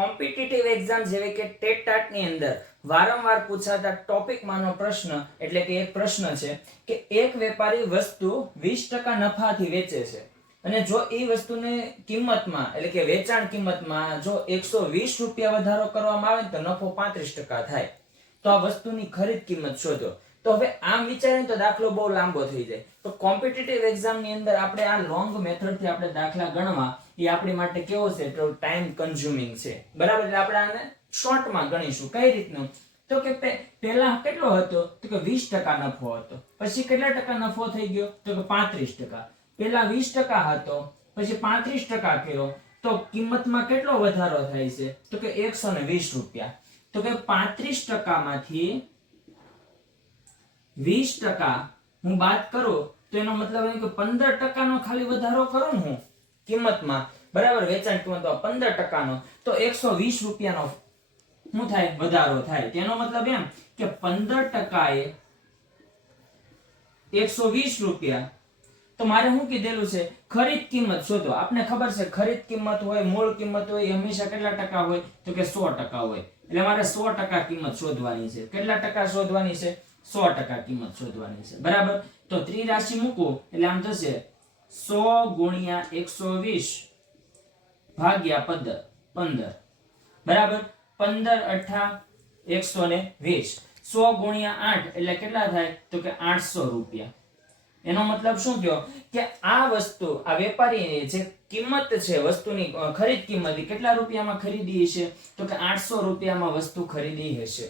Competitive exam જેવી કે TET TAT ની અંદર વારંવાર પૂછાતા ટોપિકમાંનો પ્રશ્ન એટલે કે એક પ્રશ્ન છે કે એક વેપારી વસ્તુ 20% નફાથી વેચે છે અને જો એ વસ્તુની કિંમતમાં એટલે કે વેચાણ કિંમતમાં જો 120 રૂપિયા વધારો કરવામાં આવે તો નફો 35% થાય. તો આ વસ્તુની ખરીદ કિંમત શોધો. તો હવે આમ વિચારીએ તો દાખલો બહુ લાંબો થઈ જાય. તો કોમ્પિટિટિવ એક્ઝામ ની અંદર આપણે આ લોંગ મેથડ થી આપણે દાખલા ગણવા એ આપણી માટે કેવો છે તો ટાઈમ કન્ઝ્યુમિંગ છે. બરાબર, એટલે આપણે આને શોર્ટ માં ગણીશું. કઈ રીતનું? તો કે પહેલા કેટલો હતો તો કે 20% નફો હતો. પછી કેટલા ટકા નફો થઈ ગયો તો કે 35%. પહેલા 20% હતો, પછી 35% કર્યો તો કિંમતમાં કેટલો વધારો થાય છે તો કે 120 રૂપિયા. તો કે 35% માંથી 20% હું બાદ કરું તો એનો મતલબ એ કે 15% નો ખાલી વધારો કરું ને હું કિંમતમાં, બરાબર, વેચાણ કિંમતમાં 15% નો તો 120 રૂપિયાનો શું થાય વધારો થાય. તેનો મતલબ એમ કે 15% એ 120 રૂપિયા. તો મારે શું કીધેલું છે ખરીદ કિંમત શોધો. આપને ખબર છે ખરીદ કિંમત હોય મૂળ કિંમત હોય એ હંમેશા કેટલા ટકા હોય તો કે 100% હોય. એટલે મારે 100% કિંમત શોધવાની છે. કેટલા ટકા શોધવાની છે? 100% કિંમત શોધવાની છે. બરાબર, તો ત્રિરાશિ મૂકું એટલે આમ થશે 100 ગુણ્યા 120 ભાગ્યા 15. બરાબર, 15 અઠા 120. 100 ગુણ્યા 8 એટલે કેટલા થાય તો કે 800 રૂપિયા. એનો મતલબ શું થયો કે આ વસ્તુ આ વેપારીની જે કિંમત છે વસ્તુની ખરીદ કિંમત કેટલા રૂપિયામાં ખરીદી હશે તો કે 800 રૂપિયામાં વસ્તુ ખરીદી હશે.